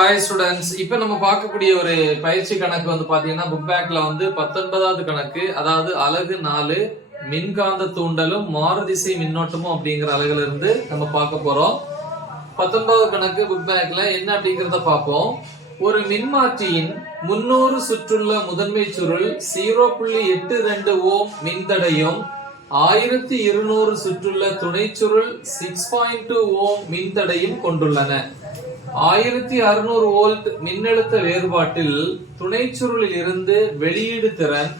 Hi students, இப்ப நம்ம பார்க்கக்கூடிய ஒரு பயிற்சி கணக்கு வந்து பாத்தீங்கன்னா புக் பேக்ல வந்து 19வது கணக்கு, அதாவது அலகு 4 மின்காந்த தூண்டலும் மாறுதிசை மின்னோட்டமும் அப்படிங்கிற அலகுல இருந்து நம்ம பார்க்க போறோம். 19வது கணக்கு புக் பேக்ல என்ன அப்படிங்கறத பார்ப்போம். ஒரு மின்மாற்றியின் 300 சுற்றுள்ள முதன்மை சுருள் 0.82 ஓம் மின்தடையும் 1200 சுற்றுள்ள துணை சுருள் 6.2 ஓம் மின்தடையும் கொண்டுள்ளன. 1600 வோல்ட் மின்னழுத்த வேறுபாட்டில் துணை சுருளில் இருந்து வெளியீடு திறன்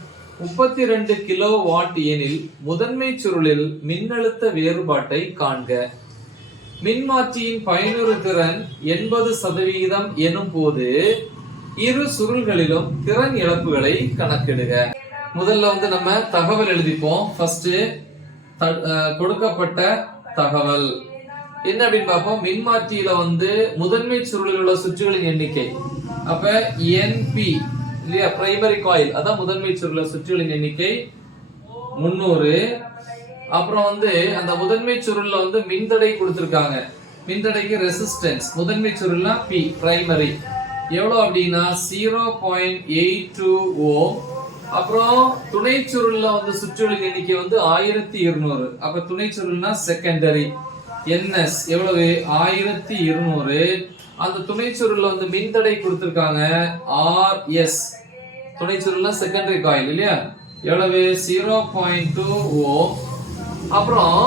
32 கிலோ வாட் எனில் முதன்மை சுருளில் மின்னழுத்த வேறுபாட்டை காண்க. மின்மாற்றியின் பயனுறு திறன் 80% எனும் போது இரு சுருள்களிலும் திறன் இழப்புகளை கணக்கிடுக. முதல்ல வந்து நம்ம தகவல் எழுதிப்போம். ஃபர்ஸ்ட் கொடுக்கப்பட்ட தகவல் என்ன அப்படின்னு பார்ப்போம். மின்மாற்றியில வந்து முதன்மை சுருளில் உள்ள சுற்றுகளின் எண்ணிக்கை, அப்ப NP இல்லையா, பிரைமரி காயில், அதான் முதன்மை சுருள சுற்றுகளின் எண்ணிக்கை 300. அப்புறம் வந்து அந்த முதன்மை சுருள்ல வந்து மின்தடை கொடுத்திருக்காங்க. மின்தடைக்கு ரெசிஸ்டன்ஸ் முதன்மை சுருள்னா P பிரைமரி எவ்வளவு அப்படின்னா 0.82 ஓம். அப்புறம் துணை சுருள்ல வந்து சுற்றுகளின் எண்ணிக்கை வந்து 1200. அப்ப துணை சுருள்னா செகண்டரி NS எவ்வளவு 1200. அந்த துணை சுருள்ல வந்து மின்தடை கொடுத்திருக்காங்க RS, துணை சுருள்னா செகண்டரி காயில் இல்லையா, எவ்வளவு 0.2 ஓம். அப்புறம்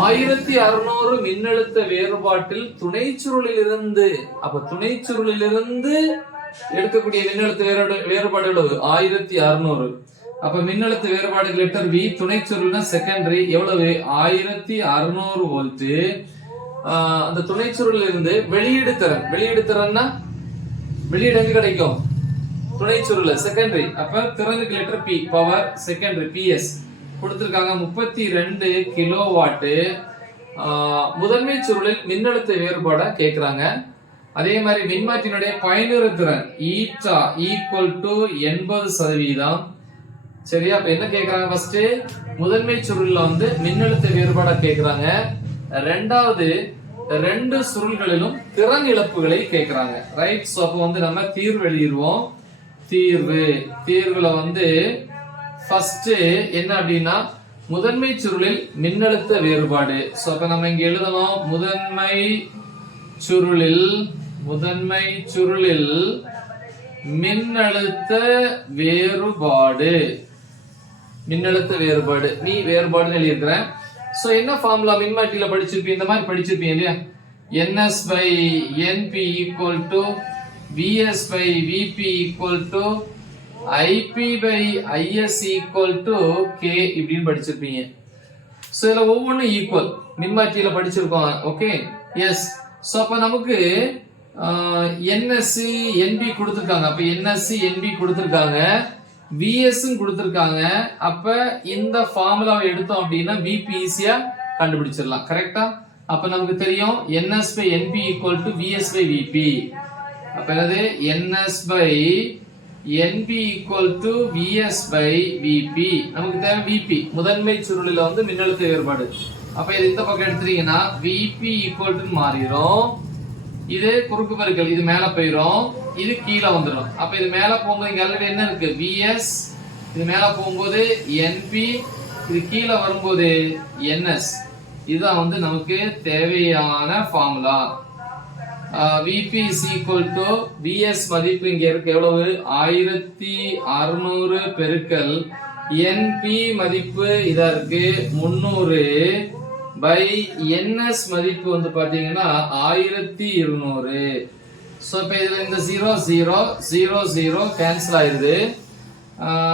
1600 மின்னழுத்த வேறுபாட்டில் துணை சுருளில் இருந்து, அப்ப துணை சுருளில் இருந்து எடுக்கக்கூடிய மின்னழுத்த வேறுபாடு எவ்வளவு 1600. அப்ப மின்னழுத்த வேறுபாடு லெட்டர் V, துணை சுருள்னா செகண்டரி எவ்வளவு 1600 வோல்ட். அந்த துணை சுருளில் இருந்து வெளியீடு திறன், வெளியீடு திறன்னா வெளியீடு எங்க கிடைக்கும், துணை சுருள் செகண்டரி, அப்ப திறனுக்கு letter P, power secondary PS கொடுத்திருக்காங்க 32 கிலோ வாட். முதன்மை சுருளில் மின்னழுத்த வேறுபாட கேக்குறாங்க. அதே மாதிரி மின்மாற்றியினுடைய பயனுறு திறன் ஈட்டா ஈக்குவல் டு 80%. சரியா, அப்ப என்ன கேக்குறாங்க, ஃபர்ஸ்ட் முதன்மை சுருள்ல வந்து மின்னழுத்த வேறுபாட கேக்குறாங்க. ரெண்டாவது ரெண்டு சுருள்களிலும் திறன் இழப்புகளை கேக்குறாங்க. ரைட், சோ அப்ப வந்து நம்ம தீர்வு எழுதிடுவோம். தீர்வுல வந்து ஃபர்ஸ்ட் என்ன அப்படின்னா முதன்மை சுருளில் மின்னழுத்த வேறுபாடு. சோ அப்ப நம்ம இங்க எழுதணும் முதன்மை சுருளில் மின்னழுத்த வேறுபாடு, நீ வேறுபாடுன்னு எழுதியிருக்கிறேன். சோ என்ன ஃபார்முலா மின்மாற்றியில படிச்சிருப்பீங்க, இந்த மாதிரி படிச்சிருப்பீங்க இல்லையா, NS by NP equal to VS by VP equal to IP by IS equal to K இப்படின்னு படிச்சிருப்பீங்க. சோ இதுல ஒவ்வொன்றும் ஈக்குவல் மின்மாற்றியில படிச்சிருக்கோம். Okay, S. சோ அப்ப நமக்கு NSC NB கொடுத்திருக்காங்க. அப்ப NSC NB கொடுத்திருக்காங்க, VS கொடுத்திருக்காங்க. அப்ப இந்த ஃபார்முலாவை எடுத்தோம் அப்படின்னா VP ஈஸியா கண்டுபிடிச்சிடலாம். கரெக்டா? அப்ப நமக்கு தெரியும் NS by NP equal to VS by VP. அப்ப என்னது NS by NP equal to VS by VP. நமக்கு தேவை VP, முதன்மை சுருளில வந்து மின்னழுத்த வேறுபாடு. அப்ப இது இந்த பக்கம் எடுத்துட்டீங்கன்னா VP equal to மாறிடும். இது குறுக்கு பெருக்கல், இது மேல போயிடும், இது கீழே வந்துடும். அப்ப இது மேல போகும்போது இங்க ஆல்ரெடி என்ன இருக்கு VS, இது மேல போகும்போது NP, இது கீழே வரும்போது NS. இதுதான் வந்து நமக்கு தேவையான formula. VP is equal to VS மதிப்பு இங்க இருக்கு எவ்வளவு 1600 பெருக்கல் NP மதிப்பு இதா இருக்கு 300 by NS மதிப்பு வந்து பாத்தீங்கன்னா 1200. சோ இப்ப இதுல இந்த 0 கேன்சல் ஆயிருது.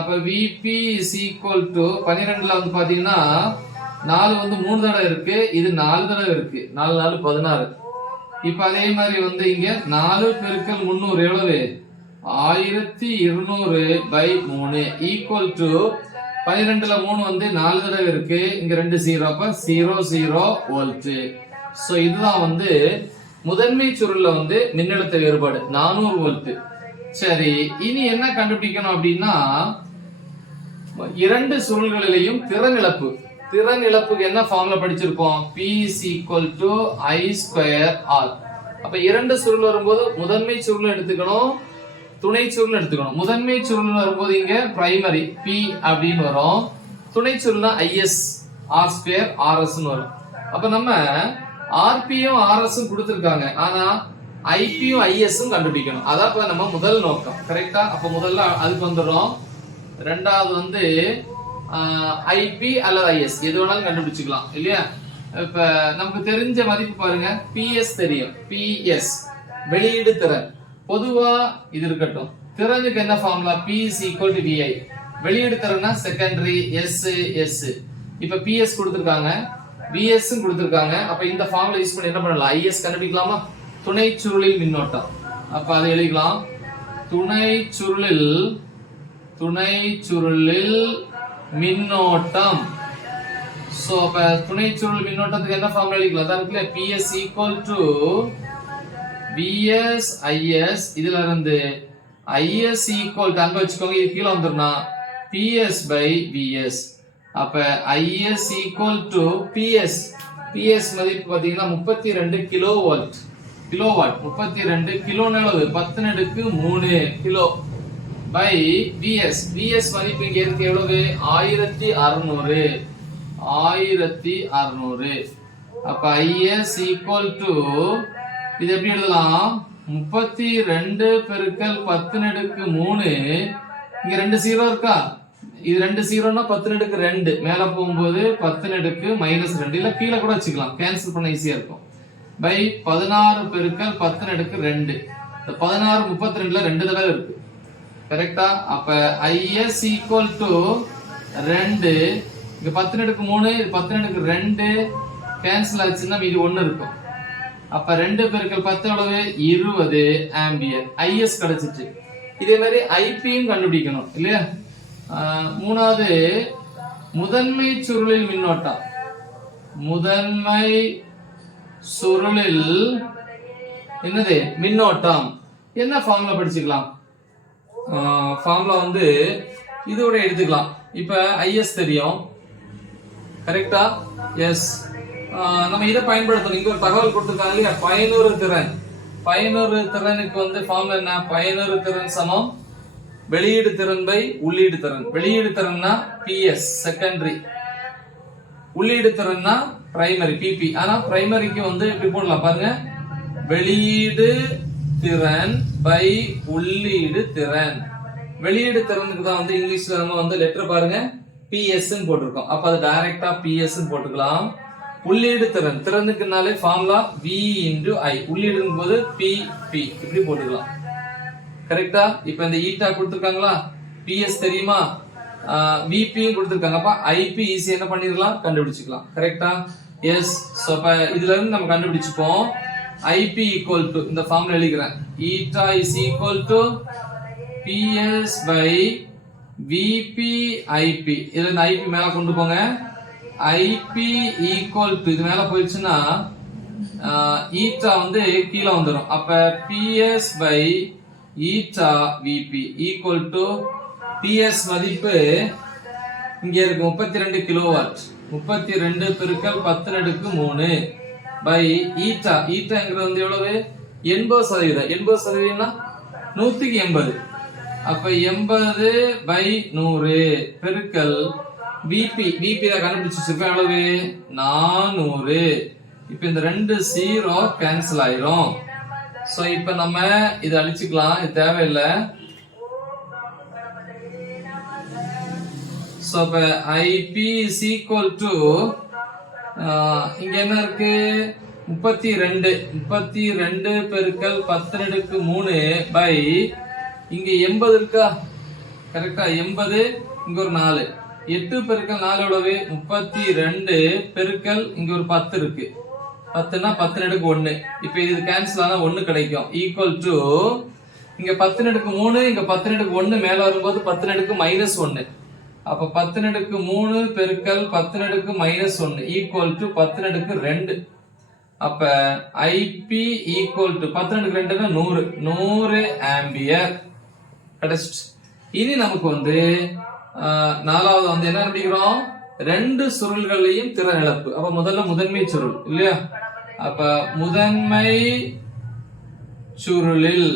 அப்ப VP is equal to 12ல வந்து பாத்தீங்கன்னா 4 வந்து 3 தடவை இருக்கு, இது 4 தடவை இருக்கு, 4 4 16. இப்ப அதே மாதிரி வந்து இங்க 4 பெருக்கல் 300 எவ்வளவு 1200 by 3 equal to 12ல 3 வந்து 4 தடவை இருக்கு, இங்க 2 0, அப்ப 00 வோல்ட். சோ இதுதான் வந்து முதன்மை சுருள்ல வந்து மின்னழுத்த வேறுபாடு 400 வோல்ட். சரி, இனி என்ன கண்டுபிடிக்கணும் அப்படின்னா இரண்டு சுருள்களிலேயும் திறன் இழப்பு. திறன் இழப்புக்கு என்ன ஃபார்முலா படிச்சிருப்போம், P is equal to I square R. அப்ப இரண்டு சுருள் வரும்போது முதன்மை சுருள் எடுத்துக்கணும், துணை சுருள் எடுத்துக்கணும். முதன்மை சுருள் வரும்போது இங்க பிரைமரி P அப்படின்னு வரும், துணை சுருள்னா IS R2 RS வரும். அப்ப நம்ம RPயும் RSம் கொடுத்திருக்காங்க, ஆனா IPயும் ISம் கண்டுபிடிக்கணும். அதான் நம்ம முதல் நோக்கம். கரெக்டா? அப்ப முதல்ல அதுக்கு வந்துடும். ரெண்டாவது வந்து IP அல்லது IS எது வேணாலும் கண்டுபிடிச்சுக்கலாம் இல்லையா? இப்ப நமக்கு தெரிஞ்ச மதிப்பு பாருங்க, PS தெரியும். PS வெளியீடு திறன். பொதுவா இது இருக்கட்டும். திறனுக்கு என்ன formula? P is equal to VI. வெளியீடு திறன்னா செகண்டரி S. இப்ப PS கொடுத்திருக்காங்க, VS கொடுத்திருக்காங்க. அப்ப இந்த ஃபார்முலா யூஸ் பண்ணி என்ன பண்ணலாம்? IS கண்டுபிடிக்கலாமா? துணை சுருளில் மின்னோட்டம். அப்ப அதை எழுதிக்கலாம். துணை சுருளில் மின்னோட்டம். சோ அப்ப துணை சுருள் மின்னோட்டத்துக்கு என்ன ஃபார்முலா எழுதிக்கலாம்? அதான் இருக்குல்ல, PS equal to VS IS. இதுல இருந்து IS equal to அங்க வச்சுக்கோங்க, இது கீழ வந்துருனா PS by VS. அப்ப IS equal to PS மதிப்பு பாத்தீங்கன்னா 32 கிலோவாட். 32 கிலோன்னு 10⁻³ கிலோ by VS மதிப்பு இங்க இருக்கு எவ்வளவு? 1600. அப்ப IS equal to இது எப்படி எழுதலாம்? 32 பெருக்கல் 10⁻³ இங்க 2 0 இருக்கா? இது 2 0னா 10⁻², மேல போகும்போது 10⁻⁻2 இல்ல கீழே கூட வச்சுக்கலாம், கேன்சல் பண்ண ஈஸியா இருக்கும். பை 16 பெருக்கல் 10⁻². இந்த 16 32ல 2 தடவை இருக்கு. கரெக்டா? அப்ப IS equal to 2. இங்க 10⁻³ இது 10⁻², கேன்சல் ஆச்சுன்னா மீதி 1 இருக்கும். அப்ப 2 பெருக்கல் 10 எவ்வளவு? 20 ஆம்பியர். IS கிடைச்சிட்டு. இதே மாதிரி IPயும் கண்டுபிடிக்கணும் இல்லையா? மூணாவது முதன்மை சுருளில் மின்னோட்டம். முதன்மை சுருளில் என்னது? மின்னோட்டம். என்ன ஃபார்முலா படிச்சுக்கலாம்? ஃபார்முலா வந்து இதோட எடுத்துக்கலாம். இப்ப IS தெரியும், கரெக்டா? எஸ். நம்ம இதை பயன்படுத்தணும். இங்க ஒரு தகவல் கொடுத்திருக்காங்க இல்லையா? பயனுறு திறன். பயனுறு திறனுக்கு வந்து ஃபார்முலா என்ன? பயனுறு திறன் சமம் வெளியீடு திறன் பை உள்ளீடு திறன். வெளியீடு திறன்னா PS செகண்டரி, உள்ளீடு திறன்னா பிரைமரி PP. ஆனா பிரைமரிக்கு வந்து இப்படி போடலாம் பாருங்க, வெளியீடு திறன் பை உள்ளீடு திறன். வெளியீடு திறனுக்கு தான் வந்து இங்கிலீஷ்ல நம்ம வந்து லெட்டர் பாருங்க PS ன்னு போட்டிருக்கோம். அப்ப அது டைரக்டா PS ன்னு போட்டுக்கலாம். உள்ளீடு திறன், திறனுக்குனாலே ஃபார்முலா V into I. உள்ளீடுங்கும் போது PP இப்படி போட்டுக்கலாம். கரெக்டா? இப்ப இந்த ஈட்டா கொடுத்திருக்காங்களா? PS தெரியுமா? VP கொடுத்திருக்காங்க. அப்ப IP ஈஸி என்ன பண்ணிரலாம்? கண்டுபிடிச்சுக்கலாம். கரெக்டா? எஸ். சோ அப்ப இதுல இருந்து நம்ம கண்டுபிடிச்சுப்போம். IP equal to இந்த ஃபார்முலா எழுதிக்கிறேன். Eta is equal to PS by VP IP. இதுல இந்த IP மேல கொண்டு போங்க. IP equal to இது மேல போயிடுச்சுன்னா ஈட்டா வந்து கீழே வந்துடும். அப்ப PS by eta VP equal to PS மதிப்பு இங்க இருக்கு 32 கிலோவாட். 32 பெருக்கல் 10⁻³ பை ஈட்டா. ஈட்டாங்கிறது வந்து எவ்வளவு? 80%. 80%னா 100க்கு 80. அப்ப 80 by 100 பெருக்கல் VP. VP தான் கண்டுபிடிச்சு வச்சிருக்கோம். எவ்வளவு? 400. இப்ப இந்த 2 0 கேன்சல் ஆயிரும். சோ இப்ப நம்ம இத அழிச்சுக்கலாம், இது தேவையில்லை. சோ இப்ப IP is equal to இங்க என்ன இருக்கு? 32 பெருக்கல் 10⁻³ பை இங்க 80 இருக்கா? கரெக்டா? 80 இங்க ஒரு 4. 8 பெருக்கல் 4 எவ்வளவு? 32 பெருக்கல் இங்க ஒரு 10 இருக்கு. 10னா 10⁻1. இப்ப இது கேன்சல் ஆனா 1 கிடைக்கும். ஈக்குவல் டு இங்க 10⁻3 இங்க 10⁻1 மேல வரும்போது 10⁻⁻1. அப்ப 10⁻3 பெருக்கல் 10⁻⁻1 ஈக்குவல் டு 10⁻2. அப்ப IP ஈக்குவல் டு 10⁻2னா 100 ஆம்பியர் கிடைச்சிட்டு. இனி நமக்கு வந்து நாலாவது வந்து என்ன கண்டுபிடிக்கிறோம்? 2 சுருள்களையும் திறன் இழப்பு. அப்ப முதல்ல முதன்மை சுருள் இல்லையா? அப்ப முதன்மை சுருளில்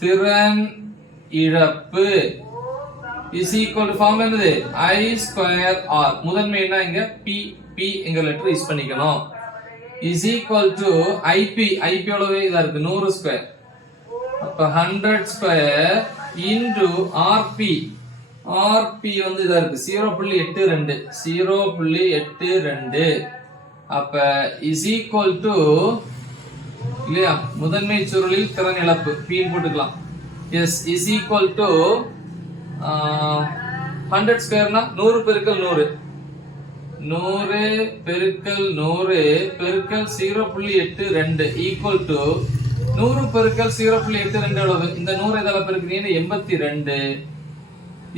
திறன் இழப்பு is equal to ஃபார்ம் என்னது I ஸ்கொயர் R. முதன்மைனா இங்க P எங்க லெட்டர் யூஸ் பண்ணிக்கணும். is equal to IP எவ்வளவு இதா இருக்கு 100 ஸ்கொயர். அப்ப 100 ஸ்கொயர் into RP வந்து இதா இருக்கு 0.82 அப்ப is equal to இல்லையா முதன்மை சுருளில் திறன் இழப்பு P போட்டுக்கலாம். yes is equal to 100 ஸ்கொயர்னா 100 பெருக்கல் 100 பெருக்கல் 0.82 ஈக்குவல் டு 100 பெருக்கல் 0.82 எவ்வளவு? இந்த 100 எதால பெருக்கிறீங்க 82.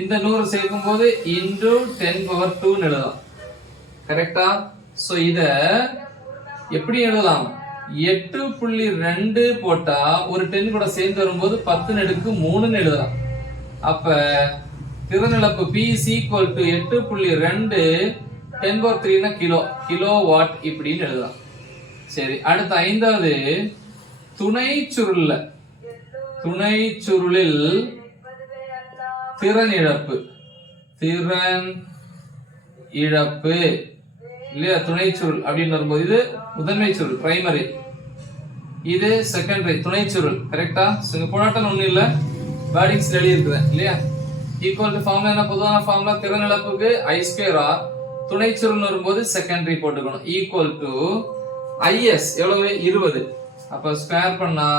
இந்த 100 சேர்க்கும் போது into 10^2 எழுதலாம். கரெக்டா? சோ இத எப்படி எழுதலாம்? 8.2 போட்டா ஒரு 10 கூட சேர்ந்து வரும்போது 10^3 எழுதலாம். அப்ப திறன் இழப்பு P is equal to 8.2 10^3 னா கிலோவாட் இப்படின்னு எழுதலாம். சரி, அடுத்த ஐந்தாவது துணை சுருளில் திறன் இழப்பு இல்லையா துணை சுருள் அப்படின்னு வரும்போது இது முதன்மை சுருள் பிரைமரி, இது செகண்டரி துணை சுருள். கரெக்டா? போராட்டம் ஒண்ணு இல்ல, வேர்டிங்ஸ் எழுதி இருக்குது இல்லையா? ஈக்குவல் டு ஃபார்முலா என்ன? பொதுவான ஃபார்முலா திறன் இழப்புக்கு I ஸ்கொயர் R, துணை சுருள் வரும்போது செகண்டரி போட்டுக்கணும். ஈக்குவல் டு IS எவ்வளவு 20. அப்ப ஸ்கொயர் பண்ணா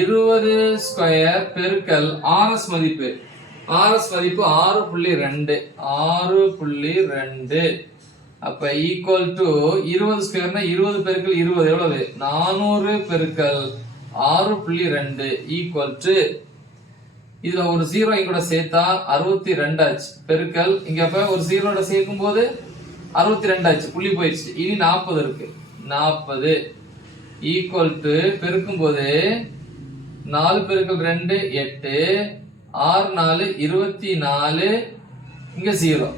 20 ஸ்கொயர் பெருக்கல் RS மதிப்பு 6.2. அப்ப ஈக்குவல் டு 20 ஸ்கொயர்னா 20 பெருக்கல் 20 எவ்வளவு? 400 பெருக்கல் 6.2 ஈக்குவல் டு இதுல ஒரு 0 இங்க கூட சேர்த்தா 62 ஆச்சு. பெருக்கல் இங்க அப்ப ஒரு 0 சேர்க்கும் போது 62 ஆச்சு, புள்ளி போயிடுச்சு. இனி 40 இருக்கு. 40 ஈக்குவல் டு பெருக்கும் போது 4 பெருக்கல் 2 8 6 4 24 இங்க 0.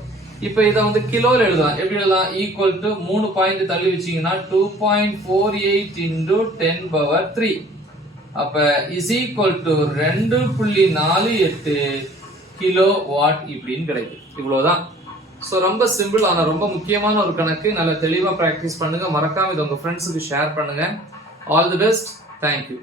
இப்ப இத வந்து கிலோல எழுதலாம். எப்படி எழுதலாம்? ஈக்குவல் டு 3 பாயிண்ட் தள்ளி வச்சீங்கன்னா 2.48 into 10^3. அப்ப is equal to 2.48 கிலோவாட் இப்படின்னு கிடைக்கும். இவ்வளவுதான். சோ ரொம்ப சிம்பிள், ஆனா ரொம்ப முக்கியமான ஒரு கணக்கு. நல்ல தெளிவா பிராக்டிஸ் பண்ணுங்க. மறக்காம இதை உங்க ஃப்ரெண்ட்ஸுக்கு ஷேர் பண்ணுங்க. All the best. தேங்க்யூ.